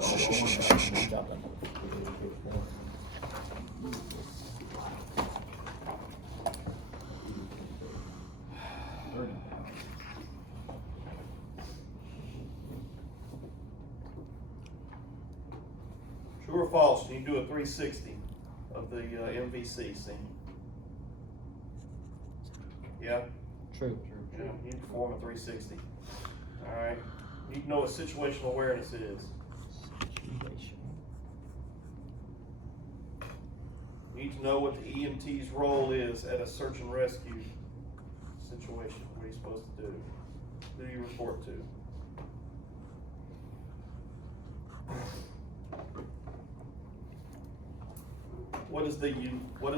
True or false, can you do a 360 of the MVC scene? Yeah? True. Yeah, you can perform a 360. Alright. You need to know what situational awareness is. You need to know what the EMT's role is at a search and rescue situation. What are you supposed to do? Who do you report to? What does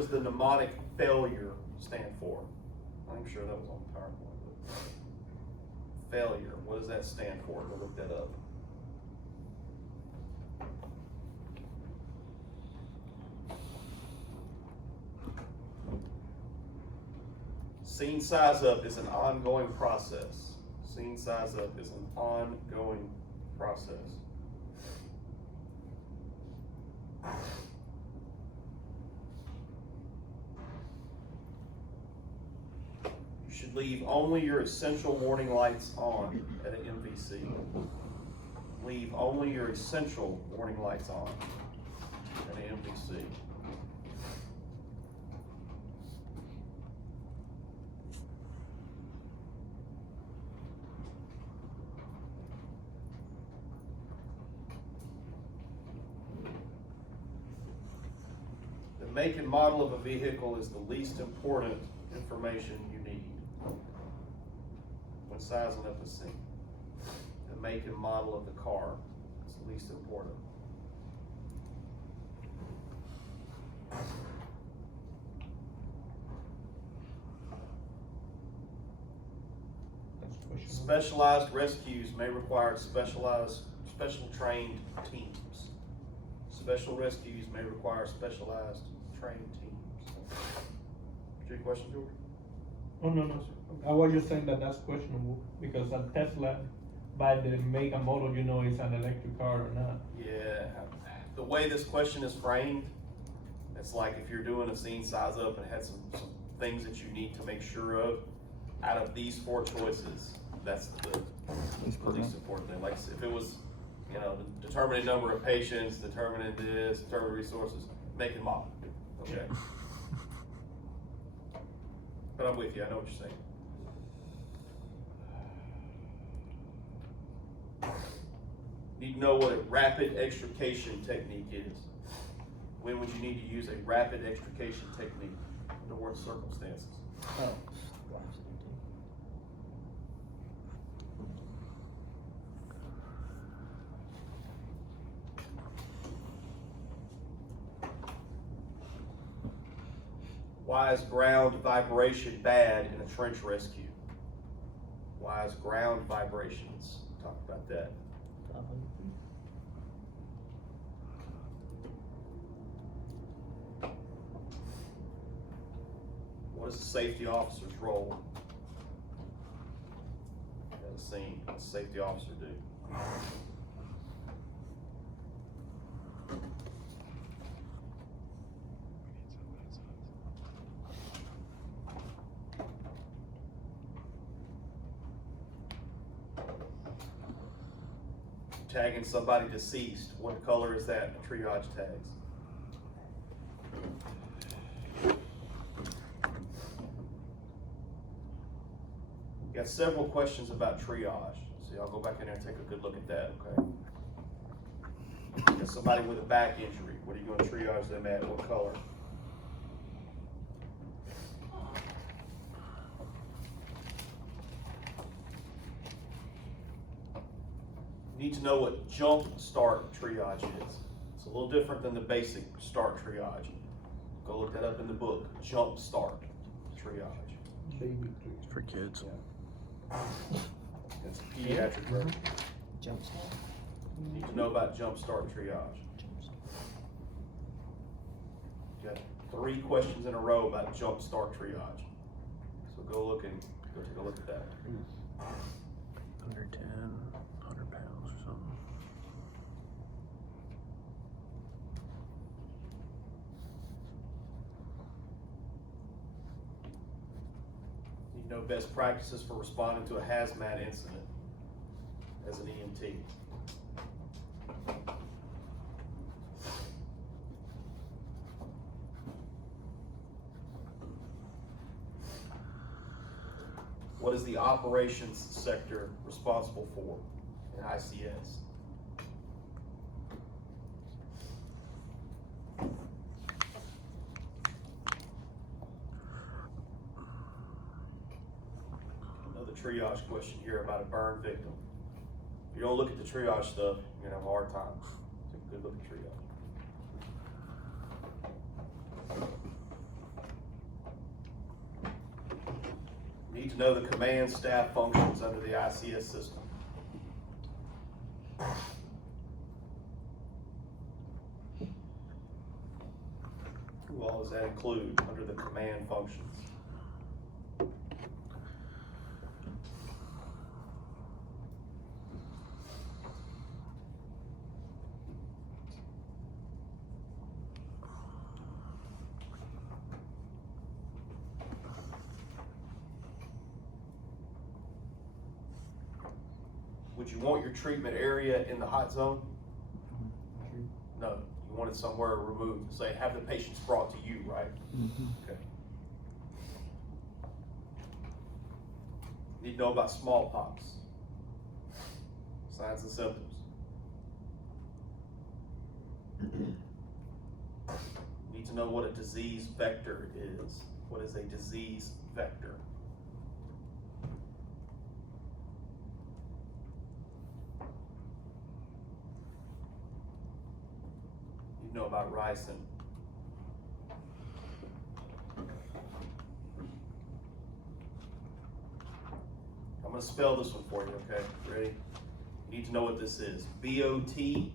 the mnemonic failure stand for? I'm sure that was on PowerPoint. But failure, what does that stand for? Go look that up. Scene size up is an ongoing process. Scene size up is an ongoing process. You should leave only your essential warning lights on at an MVC. Leave only your essential warning lights on at an MVC. The make and model of a vehicle is the least important information you need when sizing up a scene. The make and model of the car is the least important. Specialized rescues may require special trained teams. Special rescues may require specialized trained teams. Is your question, George? Oh, no, sir. I was just saying that that's questionable, because a Tesla, by the make and model, you know, it's an electric car or not. Yeah, the way this question is framed, it's like if you're doing a scene size up and had some things that you need to make sure of, out of these four choices, that's the least important thing. Like if it was, you know, determining number of patients, determining this, determining resources, make and model, okay? But I'm with you, I know what you're saying. Need to know what a rapid extrication technique is. When would you need to use a rapid extrication technique? Under what circumstances? Oh. Why is ground vibration bad in a trench rescue? Why is ground vibrations? Talk about that. What is the safety officer's role at a scene? What does the safety officer do? Tagging somebody deceased, what color is that in triage tags? Got several questions about triage, so I'll go back in there and take a good look at that, okay? Got somebody with a back injury, what are you going to triage them at, what color? You need to know what jump start triage is. It's a little different than the basic start triage. Go look that up in the book, jump start triage. For kids. Yeah. It's a pediatric version. Jump start. You need to know about jump start triage. You got 3 questions in a row about jump start triage. So go take a look at that. Under 10, 100 pounds or something. You know best practices for responding to a hazmat incident as an EMT. What is the operations sector responsible for in ICS? Another triage question here about a burn victim. If you don't look at the triage stuff, you're gonna have a hard time. Take a good look at triage. You need to know the command staff functions under the ICS system. Who all does that include under the command functions? Would you want your treatment area in the hot zone? No, you want it somewhere removed. Say, have the patients brought to you, right? Okay. Need to know about smallpox. Signs and symptoms. Need to know what a disease vector is. What is a disease vector? You know about ricin. I'm gonna spell this one for you, okay? Ready? You need to know what this is. B-O-T-U-L-I-N-U-M.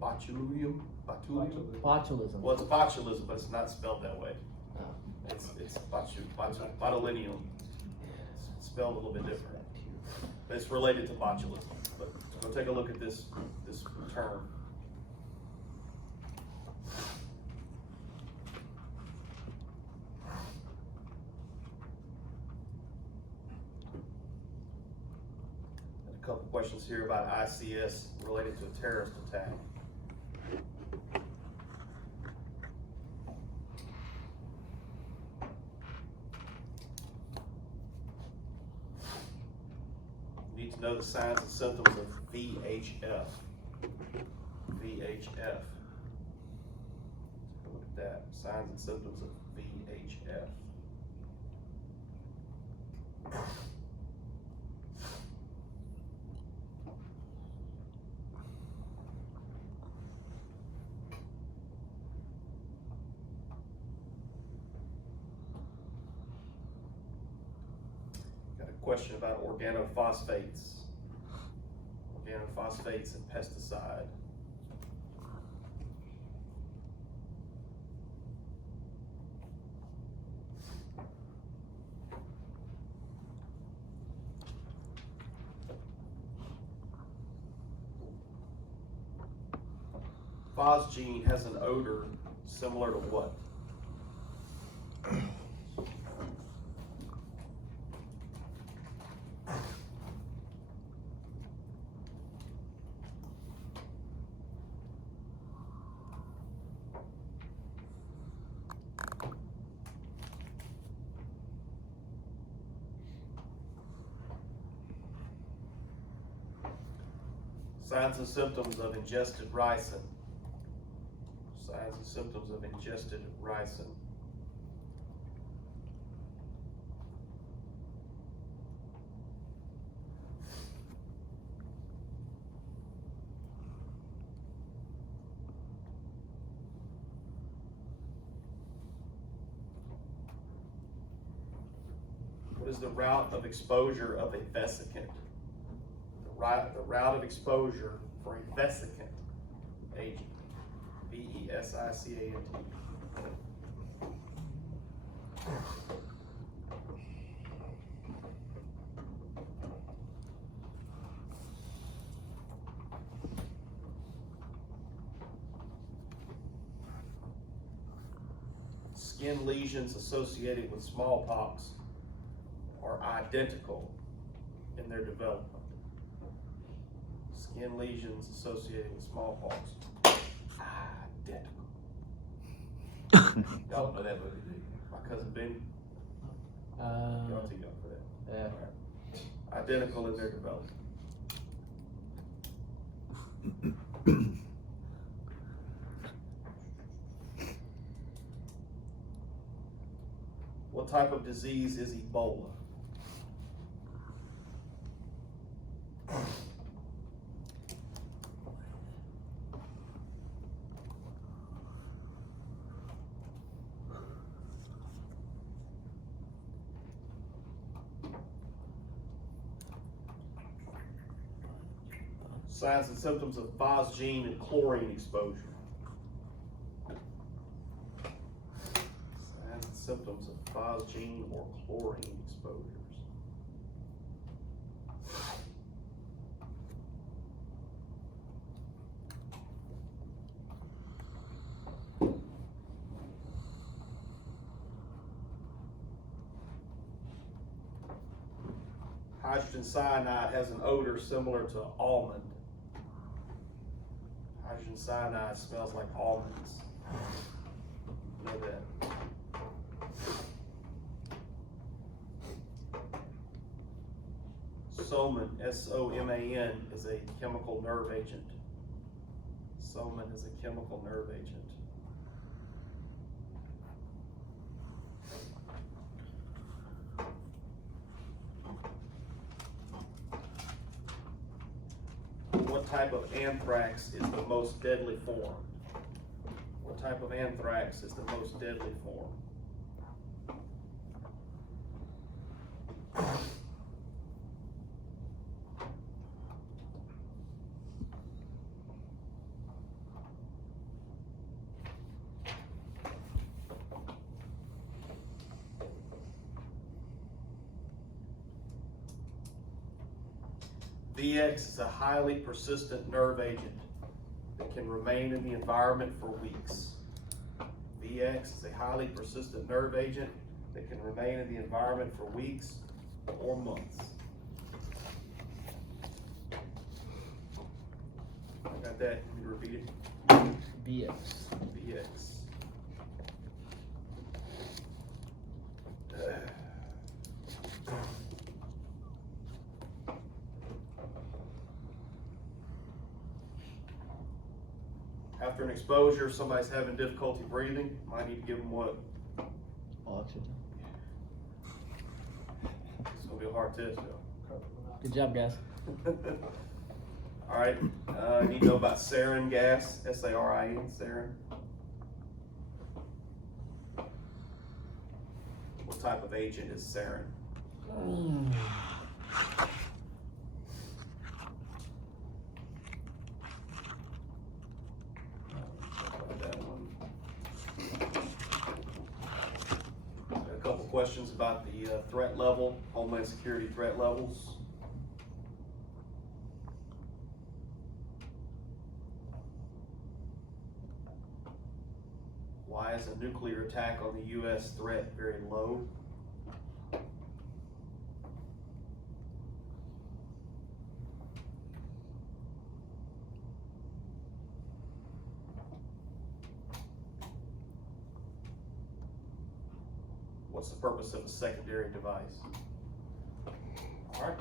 Botulinum? Botulinum? Botulism. Well, it's botulism, but it's not spelled that way. Oh. It's botulinum. It's spelled a little bit different. But it's related to botulism. But go take a look at this term. And a couple questions here about ICS related to a terrorist attack. You need to know the signs and symptoms of VHF. VHF. Take a look at that. Signs and symptoms of VHF. Got a question about organophosphates. Organophosphates and pesticide. Phosgene has an odor similar to what? Signs and symptoms of ingested ricin. Signs and symptoms of ingested ricin. What is the route of exposure of a vesicant? The route of exposure for a vesicant agent. V-E-S-I-C-A-N-T. skin lesions associated with smallpox are identical in their development. Skin lesions associated with smallpox, identical. Y'all know that movie, do you? My Cousin Benny, y'all too young for that. Yeah. Identical in their development. What type of disease is Ebola? Signs and symptoms of phosgene and chlorine exposure. Signs and symptoms of phosgene or chlorine exposures. Hydrogen cyanide has an odor similar to almond. Hydrogen cyanide smells like almonds. Know that. Soman, S-O-M-A-N, is a chemical nerve agent. Soman is a chemical nerve agent. What type of anthrax is the most deadly form? What type of anthrax is the most deadly form? VX is a highly persistent nerve agent that can remain in the environment for weeks. VX is a highly persistent nerve agent that can remain in the environment for weeks or months. I got that? Can you repeat it? BX. VX. After an exposure, somebody's having difficulty breathing, might need to give them what? Oxygen. It's gonna be a hard test, though. Good job, guys. All right, you need to know about sarin gas, S-A-R-I-N, sarin. What type of agent is sarin? That one. A couple questions about the threat level, Homeland Security threat levels. Why is a nuclear attack on the U.S. threat very low? What's the purpose of a secondary device? All right.